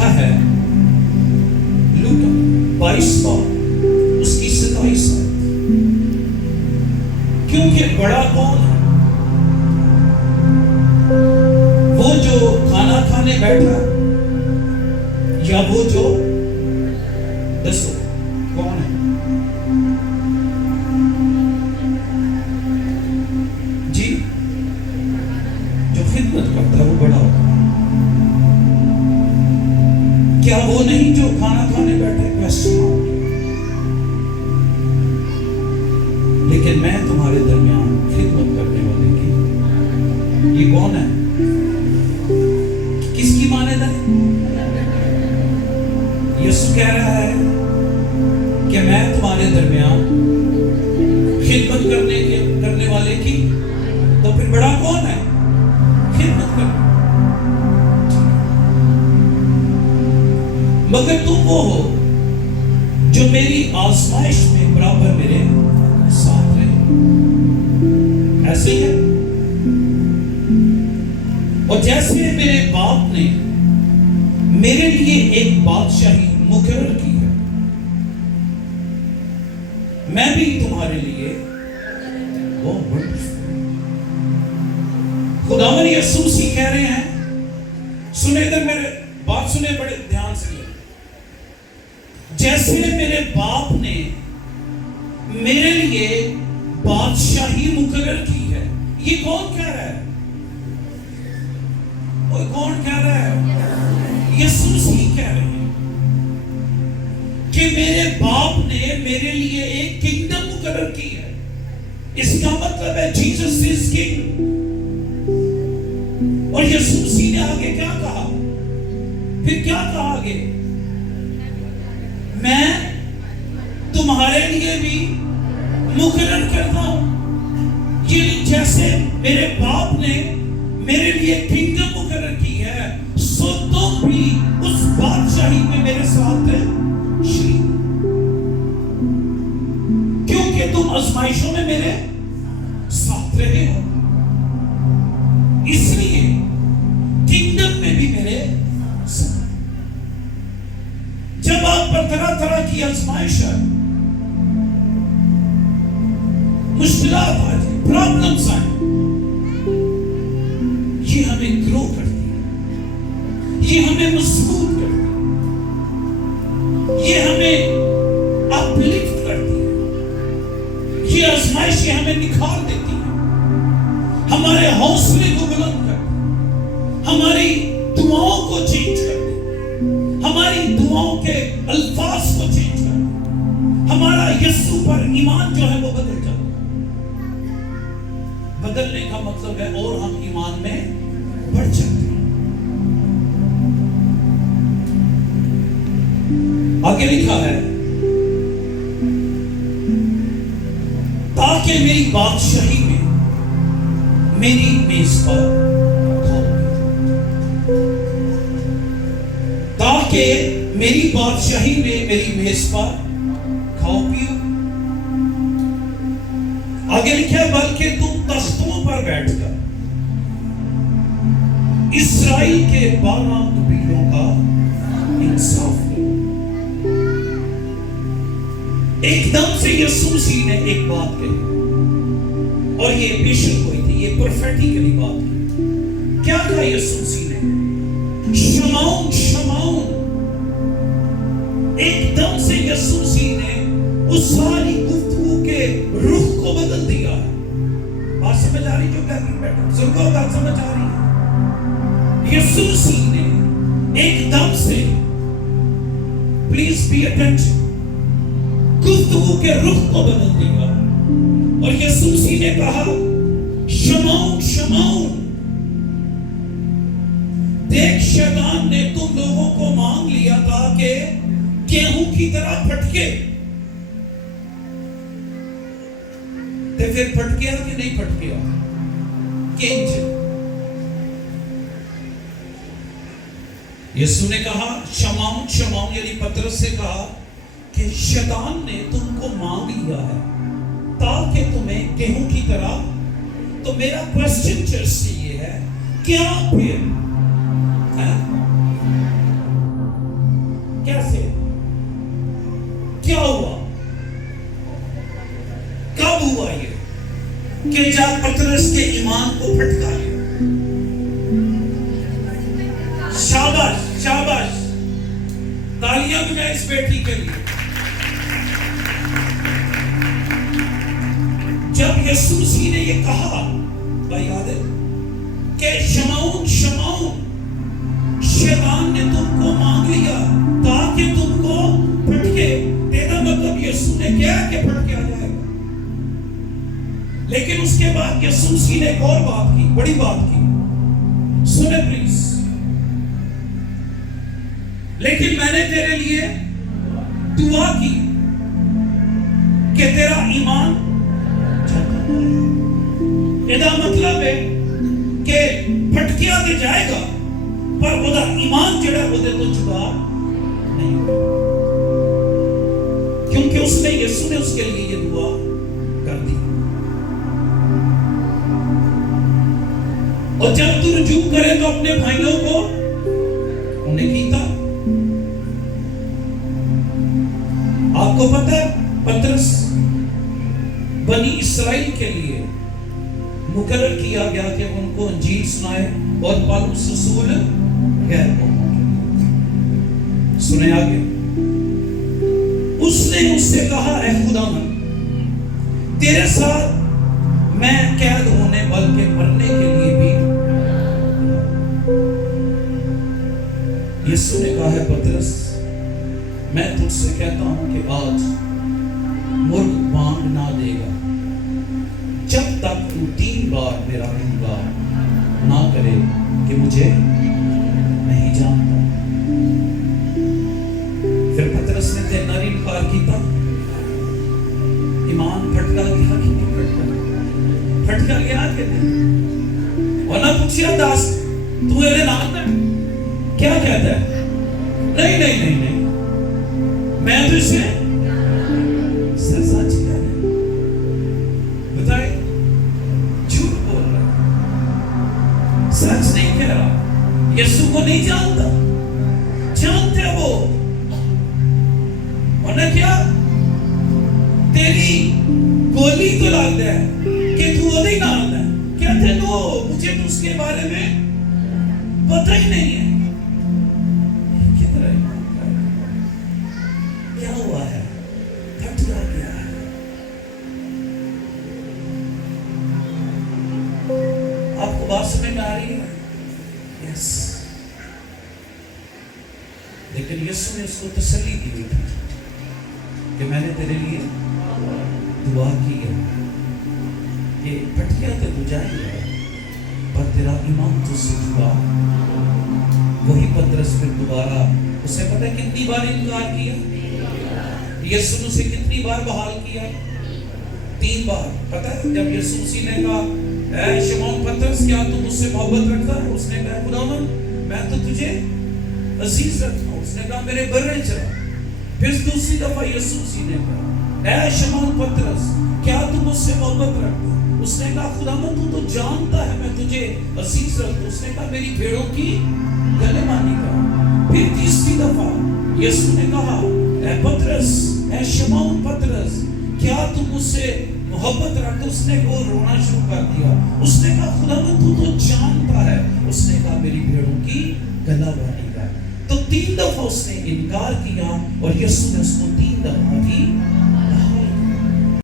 لکھا ہے لوکا 22 باب اس کی 27 آیت، کیونکہ بڑا کون ہے؟ وہ جو کھانا کھانے بیٹھا یا وہ جو دسو کون ہے؟ جی جو خدمت کرتا ہے وہ بڑا ہوتا ہے۔ کیا وہ نہیں جو کھانا کھانے بیٹھے؟ لیکن میں تمہارے درمیان خدمت کرنے والے کی، یہ کون ہے؟ کس کی مانند ہے؟ یسوع کہہ رہا ہے کہ میں تمہارے درمیان خدمت کرنے والے کی، تو پھر بڑا کون ہے؟ خدمت کرنے، مگر تم وہ ہو جو میری آزمائش میں برابر میرے ساتھ رہے۔ ایسے ہی ہے، اور جیسے میرے باپ نے میرے لیے ایک بادشاہی مقرر کی ہے، میں بھی تمہارے لیے وہ خداوند یسوع مسیح کہہ رہے ہیں، سنیں ادھر میرے بات سنیں بڑے دھیان سے، جیسے میرے باپ نے میرے لیے بادشاہی مقرر کی ہے۔ یہ کون کہہ رہا ہے؟ وہ کون کہہ رہا ہے؟ یسوع مسیح کہہ رہے ہیں کہ میرے باپ نے میرے لیے ایک کنگڈم مقرر کی ہے۔ اس کا مطلب ہے جیسس از کنگ۔ اور یسوع مسیح نے آگے کیا کہا؟ پھر کیا کہا آگے؟ میں تمہارے لیے بھی مقرر کرتا ہوں۔ یہ جیسے میرے باپ نے میرے لیے کنگڈم مقرر کی ہے، سو تم بھی اس بادشاہی میں میرے ساتھ شریک، کیونکہ تم آزمائشوں میں میرے ساتھ رہے ہو، اس لیے کنگڈم میں بھی میرے ساتھ۔ جب آپ پر طرح طرح کی آزمائش ہے، مشکلات آ جائیں، پرابلمز آئیں، یہ ہمیں گرو کرتی ہے، یہ ہمیں مضبوط کرتی ہے، یہ ہمیں اپ لفٹ کرتی ہے، یہ آزمائشیں ہمیں نکھار دیتی ہیں، ہمارے حوصلے کو بلند کرتی ہیں، ہماری دعاؤں کو چینج کرتی ہیں، ہماری دعاؤں کے الفاظ کو چینج کرتی ہیں، ہمارا یسوع پر ایمان جو ہے وہ بدل جاتا ہے۔ بدلنے کا مطلب ہے اور ہم ایمان میں بڑھ جاتے ہیں۔ آگے لکھا ہے، تاکہ میری بادشاہی میں میری میز پر کھاؤ، تاکہ میری بادشاہی میں میری میز پر کھاؤ پیو۔ آگے لکھا ہے، بلکہ تم تختوں پر بیٹھ کر اسرائیل کے 12 قبیلوں کا انصاف کرو۔ ایک دم سے یسوع مسیح نے ایک بات کہی، اور یہ پیشن ہوئی تھی، یہ پروفیٹیکلی بات کی۔ کیا کہا یسوع مسیح نے؟ شمعون شمعون۔ ایک دم سے یسوع مسیح نے اس ساری گفتگو کے رخ کو بدل دیا ہے۔ بات سمجھ آ رہی؟ جو کہتی بیٹھا بزرگوں بات سمجھ آ رہی ہے؟ یسوع مسیح نے ایک دم سے، پلیز بی اٹینشن، گفتگو کے رخ کو بدل دیا، اور یسوع مسیح نے کہا، شمعون شمعون، دیکھ شیطان نے تم لوگوں کو مانگ لیا تھا کہ گیہوں کی طرح پھٹکے۔ تو پھر پھٹ گیا کہ نہیں پھٹ گیا؟ کنج یسوع نے کہا شمعون شمعون، یعنی پترس سے کہا کہ شیطان نے تم کو مانگ لیا ہے تاکہ تمہیں گیہوں کی طرح۔ تو میرا کوسچن چرچ سے یہ ہے، کیا پھر پطرس کے ایمان کو پھٹکا لیا. شاباش شاباش, تالیاں بجائے اس بیٹی کے لیے. جب یسوع مسیح نے یہ کہا, بھائی یاد ہے کہ شمعون شمعون, شیطان نے تم کو مانگ لیا تاکہ تم کو پھٹکے. تیرا مطلب یسوع نے کیا کہ پھٹکے آ جائے گا. لیکن اس کے بعد یسوع مسیح نے ایک اور بات کی, بڑی بات کی. سنیں پلیز. لیکن میں نے تیرے لیے دعا کی کہ تیرا ایمان یہ مطلب ہے کہ پھٹکیا دے جائے گا پر وہ ایمان جڑا وہ دے تو جدا نہیں ہوگا, کیونکہ اس نے یسوع نے اس کے لیے یہ دعا کر دی. اور جب تو رجوع کرے تو اپنے بھائیوں کو انہیں کیتا. آپ کو پتہ ہے پطرس بنی اسرائیل کے لیے مقرر کیا گیا کہ ان کو انجیل سنائے اور پالوس رسول غیر قوموں کے لیے. سنیں آگے. اس نے اس سے کہا, اے خداوند تیرے ساتھ میں قید ہونے بلکہ مرنے کے لیے بھی. یسوع نے کہا ہے پطرس میں تجھ سے کہتا ہوں کہ آج مرغ بانگ نہ دے گا جب تک تو 3 بار میرا انکار نہ کرے کہ مجھے نہیں جانتا. پھر پطرس نے تیرا انکار کیتا. ایمان پھٹکا گیا کہ نہیں پھٹکا گیا کہ نہیں. اور نہ پوچھیا داس تو یہ نام ہے کیا کہتا ہے. نہیں نہیں نہیں نہیں, میں تو اسے سچ کہہ رہا ہوں. بتائے جھوٹ بول رہا ہے, سچ نہیں کہہ رہا. یسوع کو نہیں جانتا, جانتے وہ. اور نہ کیا تیری گولی تو لگ ہے کہ تو وہ نہیں نام ہے. کہتے نو مجھے تو اس کے بارے میں پتہ ہی نہیں ہے. کیا ہوا ہے, پھٹکا گیا ہے. آپ کو بات سمجھ میں آ رہی ہے؟ یس. لیکن یسوع نے اس کو تسلی کی ہوئی تھی کہ میں نے تیرے لیے دعا کی ہے کہ پھٹکیا تو جائے گا پر تیرا ایمان تو سے ہوا. وہی پطرس پھر دوبارہ, اسے پتہ ہے کتنی بار انکار کیا. یسوع سے کتنی بار بحال کیا, 3 بار. پتہ ہے جب یسوع نے کہا اے شمعون پطرس کیا تو مجھ سے محبت رکھتا ہے, اس نے کہا خداوند میں تو تجھے عزیز رکھتا ہوں. اس نے کہا میرے برے چلا. پھر دوسری دفعہ یسوع نے کہا اے شمعون پطرس کیا تو مجھ سے محبت رکھتا ہے. اس نے کہا خداوند تو جانتا ہے میں تجھے عزیز رکھتا ہوں. اس نے کہا میری بھیڑوں کی گلے مانی کا. پھر تیسری دفعہ یسوع نے کہا اے پطرس اے شمعون پطرس کیا تو مجھ سے محبت رکھتا. اس نے وہ رونا شروع کر دیا. اس نے کہا خداوند تو جانتا ہے. اس نے کہا میری بھیڑوں کی گلہ بانی کا. تو 3 دفعہ اس نے انکار کیا اور یسوع نے اس کو 3 دفعہ بھی